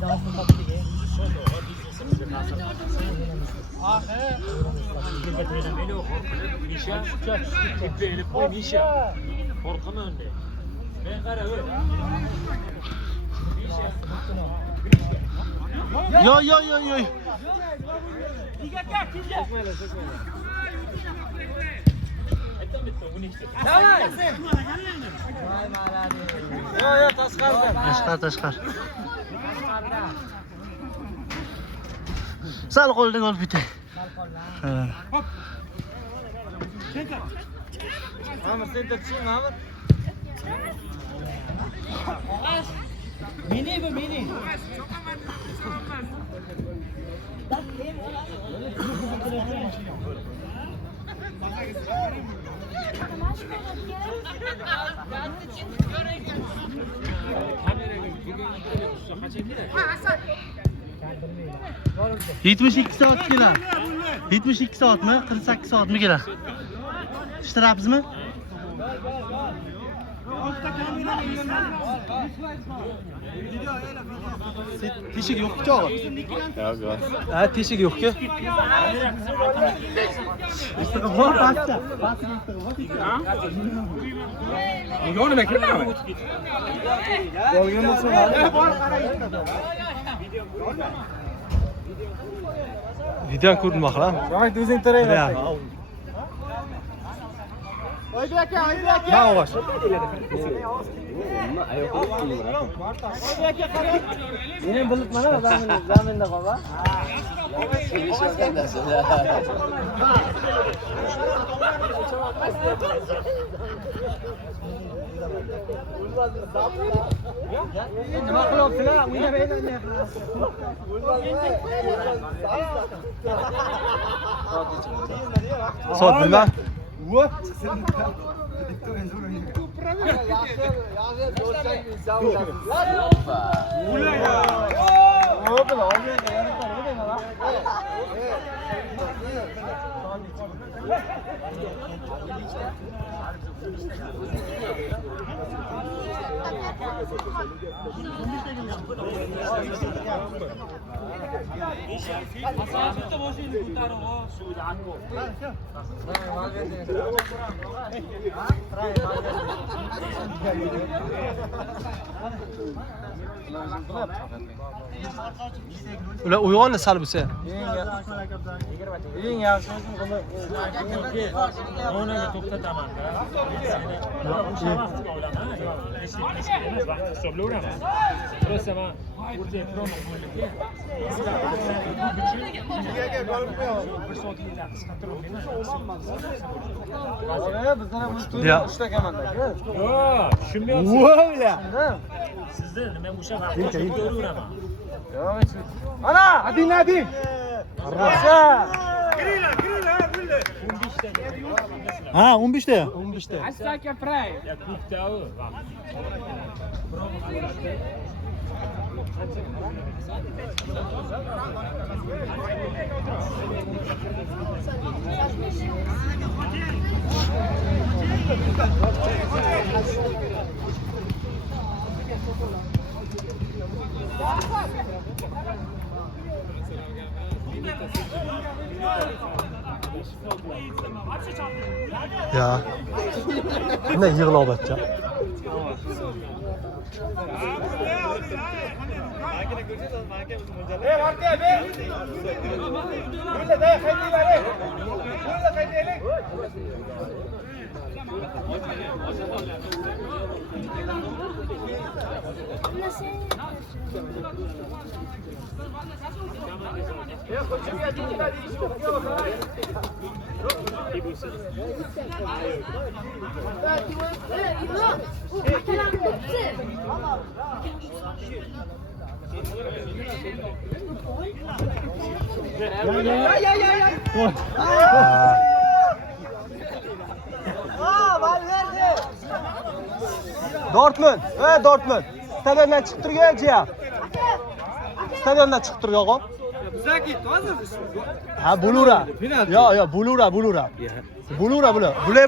Yo. Tashqar. Sal qo'ldan olib ketay. Amir sen tutishing, Amir. Mini. Yetmiş 2 saat kelar. 72 soatmi? 48 soatmi kelar? Ishtirabizmi? Teshik yo'q-ku chog'i. Yo'q. Ha, teshik yo'q-ku. Istig'for pastda. Nega uni beklayapman? Bo'lgan bo'lsa, Video ko'rdim axlam. Voy, o'zing taraylar. Bag'osh. Men bilibman-a, zaminda qolma. Nima qilyapsizlar? O'ynamaylar. Soat nima? Ular uyg'onni sal bo'lsa. Eng yaxshi Onaga to'xtataman-da. O'sha vaqtga olaman. Emas, vaqt hisoblayveraman. Rosa men o'rtaga kiraman bo'libdi. Bir soat yillar qisqa turibman. bizlar ham ishlaganman-da. Yo'q, tushunmayapsiz. Vo'la. Sizni nima o'sha vaqtga tushuntiraveraman. Ana, adin. Rosa. Ha, 15 ta. 15 ta. Astaka pray. Ya ko'pda-u vaqt. Ya. Ne yığılab atacak. Dortmund, Dortmund. Stadiondan chiqib turgan jiya. Stadiondan chiqib turgan o'g'il. Bizaki hozir. Ha, bulura. Yo, bulura. Bulura.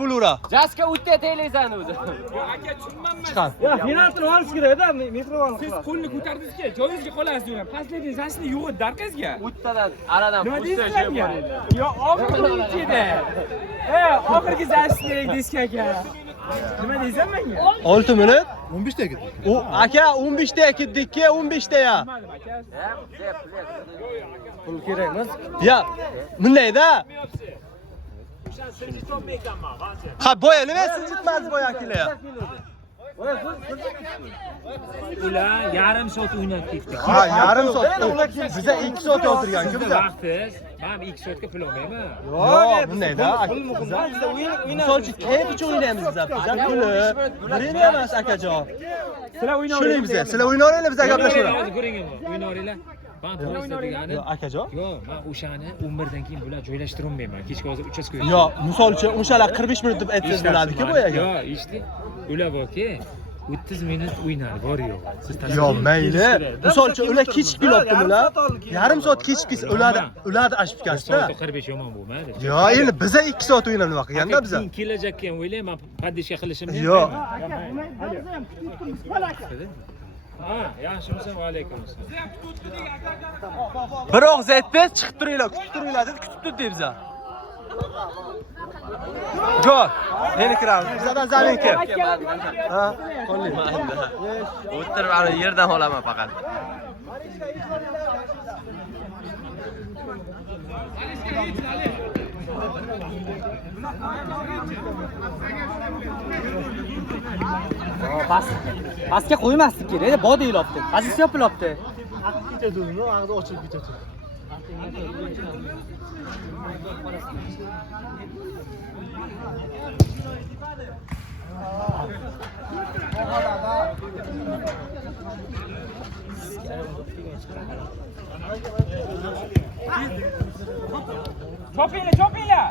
Bulura. Jaska o'tda taylaysan o'zi. Aka tushunmayman. Chiqar. Ya, penaltini olish kerak-da, metrovani. Siz qo'lni ko'tardingizki, joyingizga qolasiz uni. Pastlikning zasini yo'q edi darkazga. O'ttadan aradan Nima pushta deysizlarga? Yo, oxirgi edi. Oxirgi zasini deysiz aka. Nima deysan menga? 6 minut 15 ta ketdi. U aka 15 ta ketdik-ki, 15 ta ya. Bilmadim aka. Pul kerak emas. Ya, bundayda. Ha, boya nima siljitmaz boya kelar. Ular yarim soat o'ynab ketdi. Ha, yarim soat. Biza 2 soat o'tirgan-ku biza. Vaqtingiz, men 2 soatga pul olmayman. Yo'q, bundayda. Misol uchun kayf uchun o'ynaymiz biza. Biza puli, birini emas akajon. Sizlar o'ynab Shuning biza. Sizlar o'yna olinglar, biza gaplashamiz. Hozir ko'ringlar. O'ynaringlar. Men to'g'risida degani. Akajon? Yo'q, men o'shani 11 dan keyin bular joylashtirib olmayman. Kechki hozir uchastka. Yo, misol uchun o'shalar 45 minut deb aytsangiz bo'ladiki boyaga. Yo'q, eshitding? Ular borki, 30 minut o'ynadi, bor yo'q. Siz Yo, mayli. Misol uchun ular kechikib kelibdi bular. Yarim soat kechikib ularni ashibkasida. 45 yomon bo'lmaydi. Yo, endi biza 2 soat o'ynab nima qilganda biza. Keyin kelajakka ham o'ylayman, paddishga qilishimni. Yo'q. Ha, yaxshimisiz? Va alaykum assalom. Bir og'iz aytib chiqib turinglar, kutib turinglar deb kutib turdi biza. Gol. Meni kiramiz. Bizadan zamin kel. Ha, qo'lli. O'tirib ana yerdan olaman faqat. Pastga qo'ymaslik kerak, bodi ilobdi. Pozitsiya yopilibdi. Ketadi, og'zi ochilib ketadi. Chopinglar.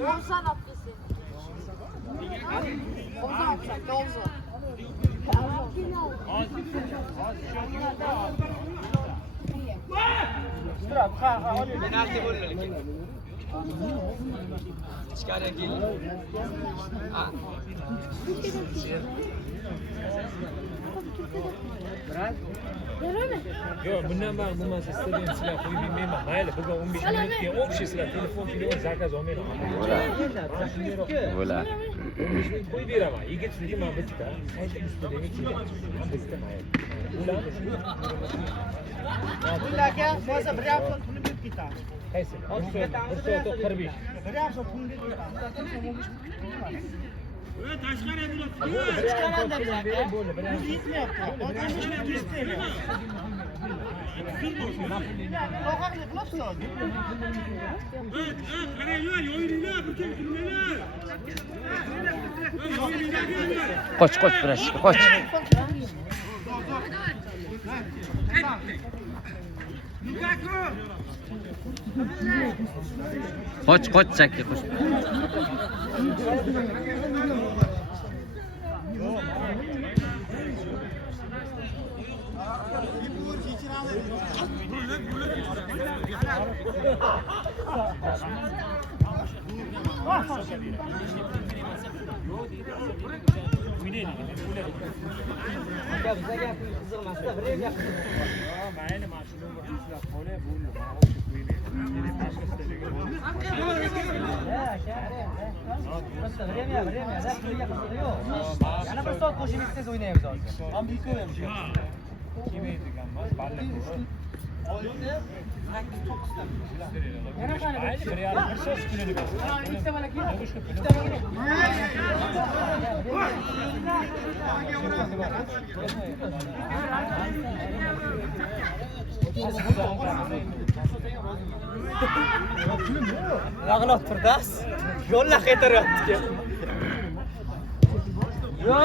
Oğuzhan atlasın. Oğuzhan atacak, Oğuzhan. Penalti bo'ldi. Ichkariga kel. Yo'q, bundan men bo'lmasa stadion sizlar qo'yib bermayman. Mayli, bugun 15 minutga o'xshaysizlar, telefon bilan zakaz olmayman. Bo'ladi. Qo'yib beraman. Yigitniki men bitta. Qayta ustidagi keladi. Bitta mayli. Ularga hozir 1,5 soat pulni berib ketadi. Qaysi? 1 soat 45. 1,5 soat pulni berib ketadi. Qoch, biraz, qoch. Qoch, chakka, qoch. Yana bir soat qo'shib ketsangiz o'ynaymiz hozir. Ham buyuk o'yinchi. Lag'not turdas. Yo'llar qaytaryapti. Yo!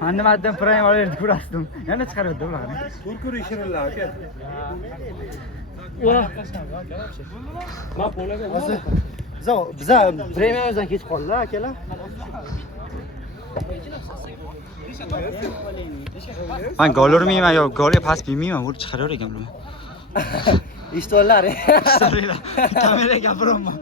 Anne madem prime olaydı kurastım. Yana çıkarıyordu ulan. Kurkur işirirler aka. Biza Premierdan ketib qoldilar akalar. Men gol urmayman yo, golga pas bermayman, urib chiqarar ekan buni. Eshitdilar. Sorrylar. Kameraga gapiryapman.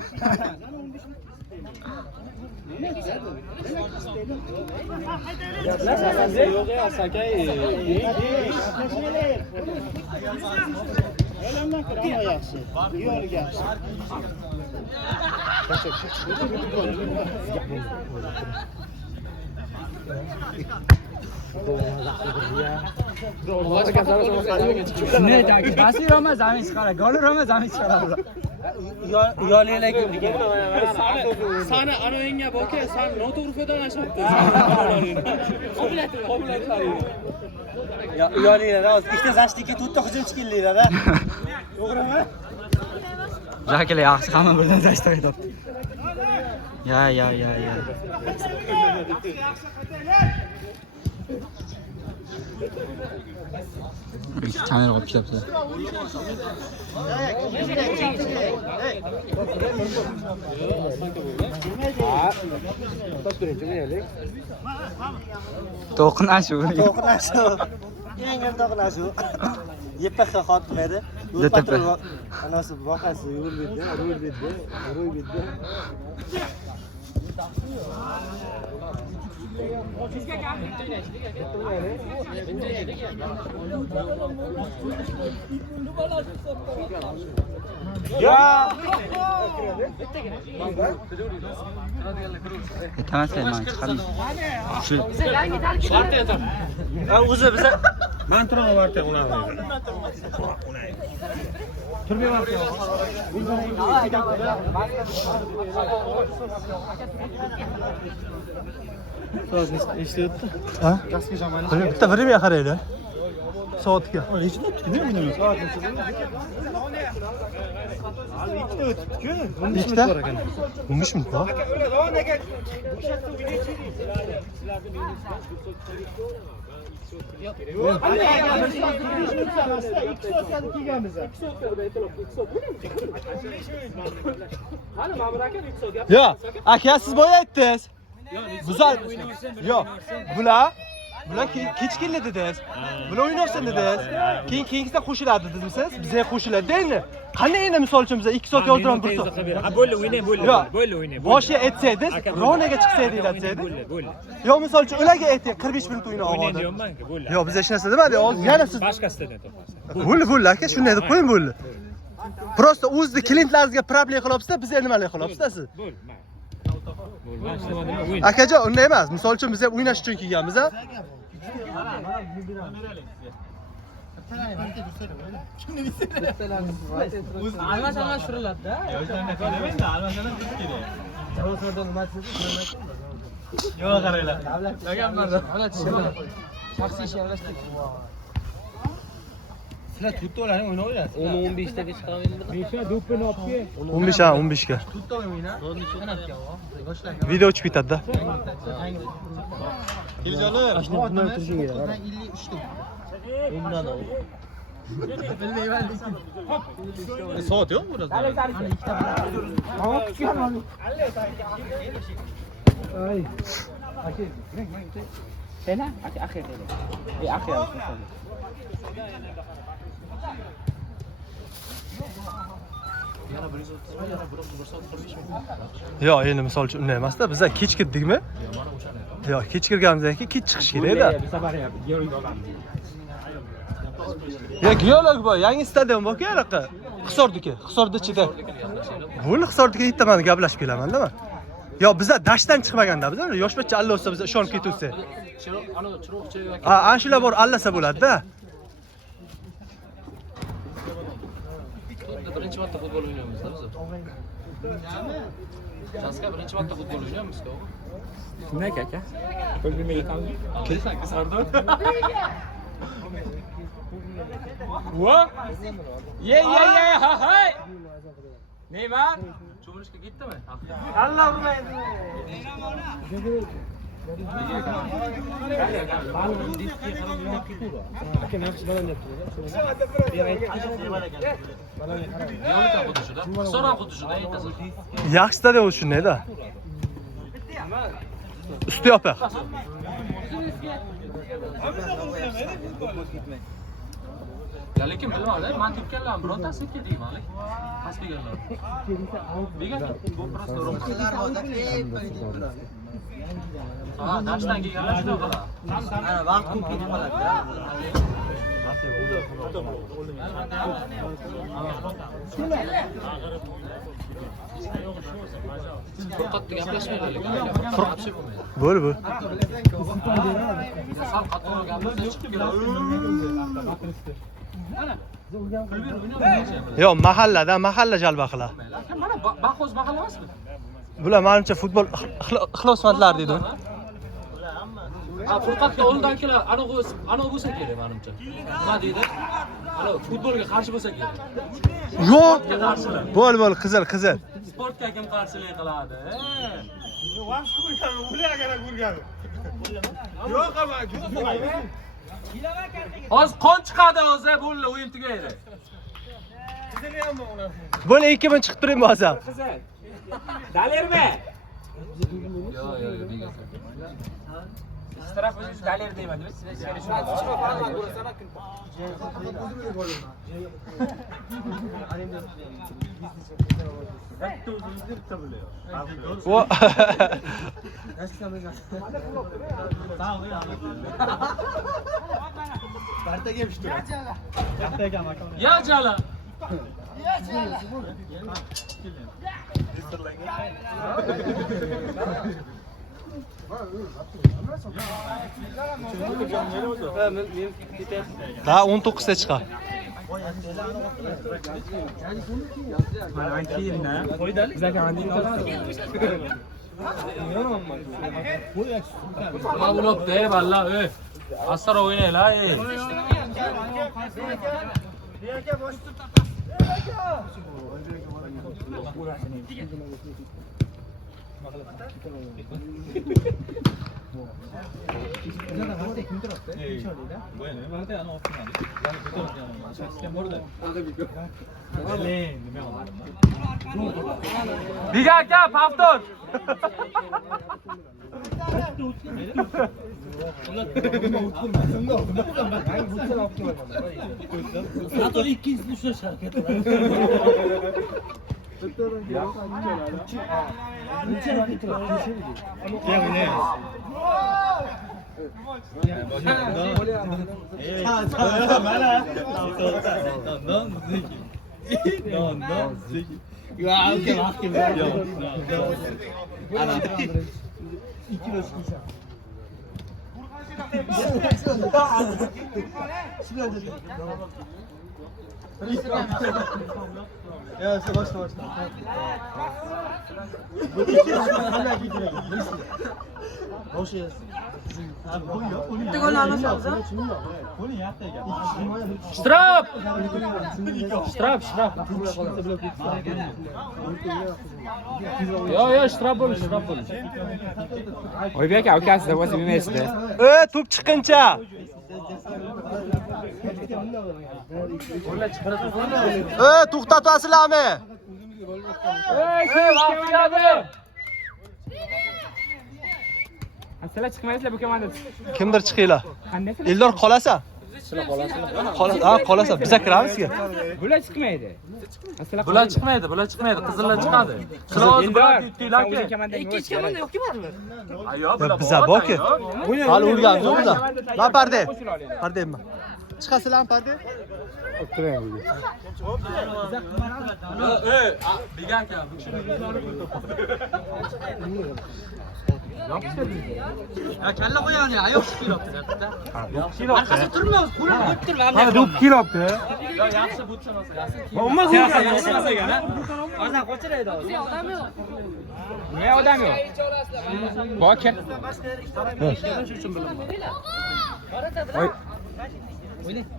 Ne taki? Basi Roma zamin chiqaradi. Gol Roma zamin chiqaradi. Uyalinglarga degan. Sana anoyinga boka, sen noto'g'ri foydalanishyapti. Uyalinglar, hozir ikkita zashtikka to'rtta hujumchi kelinglar-a. To'g'rimi? Jakalar yaxshi, hamma birdan zashtar aytibdi. Ya. Kamera olib ketyapti. To'qnashuv. Yengil to'qnashuv. YPX hokimiyati. Yo'l patrul anasi voqeasi yo'l berdi. Aytamaslar, men chiqadim. Shu O'zi biza Men turaman varta unaqa. Turmayapti. Eshityapti. ha? Bitta vremya qaraydi. Soatga. Hech nima soat ikkita o'tibdi-ku. Ikkita? 15 minut bor. Yo, aka siz boya aytdingiz. Buzar. Yo'q. Bular kech keldi dedingiz. Bular o'ynayapsan dedingiz. Keyingisida qo'shiladi dedingiz. Bizga qo'shiladi endi. Qanday endi misol uchun biz 2 soat yozdiramiz bir soat. Ha bo'ldi, o'ynay. Boshga aytsangiz, Ronaga chiqsaydilar dedi. Yo misol uchun ularga ayting 45 minut o'yna oladi. Deyapman-ku, bo'ldi. Yo biz hech narsa demadi. Hozir yana siz Boshqasidan aytyapman. bo'ldi aka, shunday deb qo'ying bo'ldi. Prosta o'zini klientlaringizga problem qilyapsiz-da, bizga nimalar qilyapsiz-da siz? Akajon, unday emas. Misol uchun biz ham o'ynash uchun kelganmiz-a. almashtiriladi-da. Yo'q, qaranglar. Shaxsiy ish yarashdik. Sizlar to'rttalarning o'yna o'ynasiz. 10-15 taga chiqaverdi. 15 ha, 15 ga. To'rtta o'yna. Video o'chib ketadi-da. Keljonim. Bundan turishing kerak. 53 ta. Undan ol. Soat yo'q bu yerda. Tamam, kuchgan. Ay. Aka, Sena? Akhir. Akhir. Yo'q, endi misol uchun unday emas-da. Bizlar kech kirdikmi? Yo'q, kech kirganimizdan keyin kech chiqish kerak-da. Bu safar ham geolog olamiz. Ya geolog bor, yangi stadion bor-ku yoqqa. Hisorniki, Hisorda ichida. Bu Hisorniki yettamani gaplashib kelaman-da men. Yo, bizlar dashtdan chiqmaganda, bizlar yosh bachcha alla olsa, biz ishonib ketuvsak. Ana shular bor, allasa bo'ladi-da. Birinchi marta futbol o'ynayapmiz-da biz. Jaska birinchi marta futbol o'ynayapmiz-ku. Shunday aka. Qo'l bilmaga qoldi. Sardor. Vo! Ye, ha hay. Nima? Cho'milishga ketdimi? Allah urmaydi. So'rab xuddi shunday aytasan. Yaxshi stadion shunday-da. Usti yopiq. Ya lekin bilmadim, men tepganlar birontasi ketdingmi? Pastga kelganlar. Nega? Bu prosta ro'mos. Ha, dashdan kelganlar shunaqa qiladi. Ana vaqt ko'p ketib qoladi-da. Furqatni gaplashmaylar lekin. Furqat Bo'l, bo'l. sal qattiqroq gapirsa chiqib keladi. Yo'q, mahalla jalba qiladi. Mana Baxo'z mahalla emasmi? Bular menimcha futbol ixlosmandlar deydi. Ha, Furqatga oldindan kelar, ana bo'lsa kerak menimcha. Nima deydi? Ana futbolga qarshi bo'lsa kerak. Yo'q. Bo'l, qizil. Sportga kim qarshilik qiladi? Hozir qon chiqadi, hozir bo'ldi, o'yin tugaydi. Bo'l, 2 chiqib turing hozir. Dalermi? Yo'q, degan. Taraf o'zingiz daler deyman, siz ichkari Ya jala. Da 19 ta chiqar. Mağlup de vallahi. Asar oynayla. Biga aka, pavtor. Sator 2 ushlash harakati Strap. Yo, strap bo'lish. Oybek aka, ukasida o'zi bilmaysizda. To'p chiqqancha. To'xtatasizlarmi? Asla chiqmaysizlar bu komanda. Kimdir chiqinglar. Qanday? Eldor qolasan. Sizlar qolasizlar. Qolasan, biz kiramizga. Bular chiqmaydi. Bular chiqmaydi, bular chiqmaydi. Qizillar chiqadi. Sizlar o'zi bular yutdinglar-ku. Ikkinchi komanda yo'q-ku baribir. Ayo, bular Biza borku. Hali o'rganamiz bunda. Men parda. Pardayman. Chiqasizlarmi parda? Biga aka. Kalla qo'yani, ayoq shiqilibdi. Arkasi turmaymiz, qo'lini qo'yib turib, Ha, dop kelibdi. Yo, yaxshi butsan olsa, yaxshi. Umuman Hozir qo'chiraydi hozir. Bizda odam yo'q. Nima odam yo'q? Boka.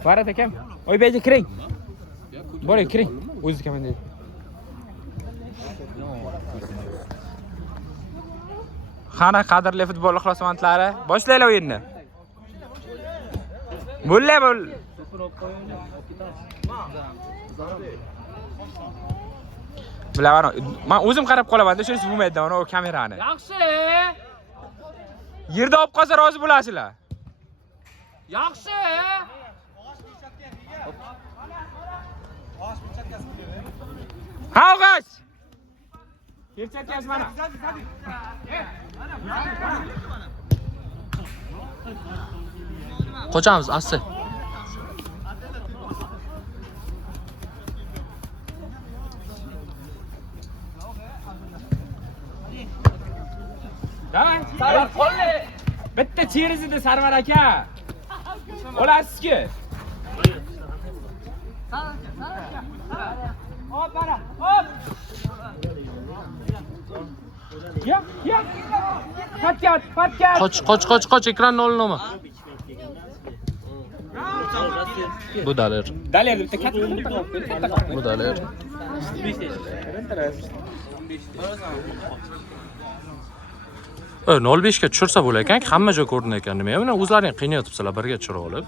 Barat akam. Oy beji kiring. Boring, kiring. O'zi komanda. Qani qadrli futbol ixlosmandlari, boshlaylik o'yinni. Bulla bul. Bilaman, men o'zim qarab qolaman-da, shunisi bo'lmaydi, uni kamerani. Yaxshi. Yerda olib qolsa rozi bo'lasizlar. Yaxshi. Ha, o'g'ash. Kelchakkaz mana. Qo'chamiz, asli. Davay, Sarvar qo'lli. Bitta cherizida Sarvar aka. Olasizki. Hop, mana. Hop. Ya. Patkat. Qoch, ekranni olma. Bu dalir. Daler bitta katta. Bu dalir. Nol 05 ga tushirsa bo'lar ekan, hamma joy ko'rinar ekan. Nima? Mana o'zlaring qiynayotibsizlar, birga tushirib olib.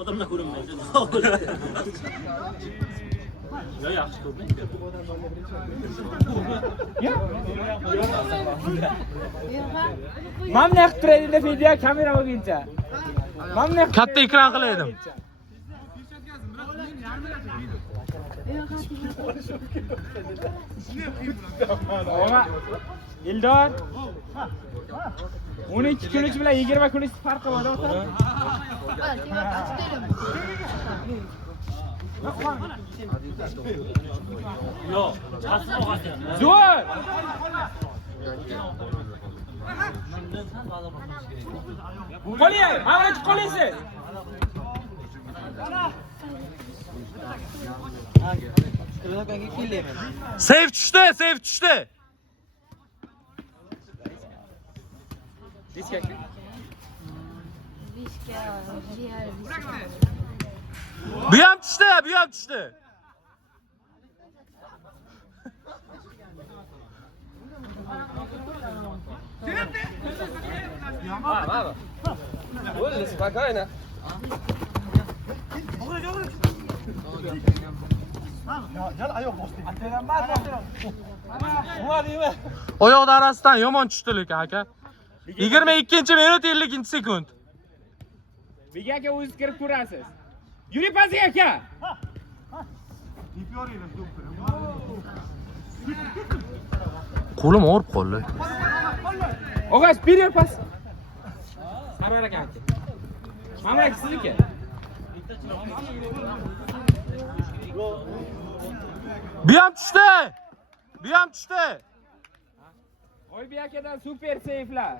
Odamlar ko'rinmaydi. Yo, yaxshi ko'rding. Mamna qilib turaydi video kamera bo'lguncha. Mamna Katta ekran qilaydim. Oma Ildor 12 kunlik bilan 20 kunlik farqi bor ota. Yo'q, chasib olgan. Zo'r. Qo'lay, mana qo'laysiz. Save tushdi. Bu ham tushdi. Bo'ldi, spokojno. Oyoq darasidan yomon tushdi lekin aka. 22-minut 50-sekund. Biga aka o'zingiz kirib ko'rasiz. Yuring pasiga aka. Qo'lim og'rib qoldi. O'g'ash, bir pas. Sarvar aka. Mana sizniki. Bu ham tushdi. Oybek akadan super seyflar.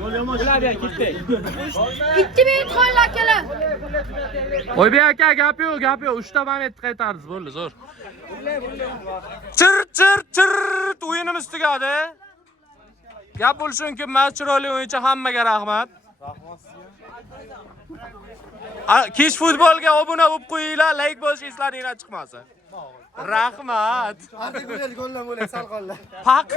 Ular ketdi. 2 minut qoldi akalar. Oybek aka gap yo'q. 3 ta moment qaytardik, bo'ldi, zo'r. Chir, o'yinimiz tugadi. Gap bo'lishi mumkin, men chiroyli o'yinchi, hammaga rahmat. Kech futbolga obuna bo'lib qo'yinglar, like bosish eslaringizdan chiqmasin. Rahmat. Arda Guler goldan bo'lak sal qoldi. Paq.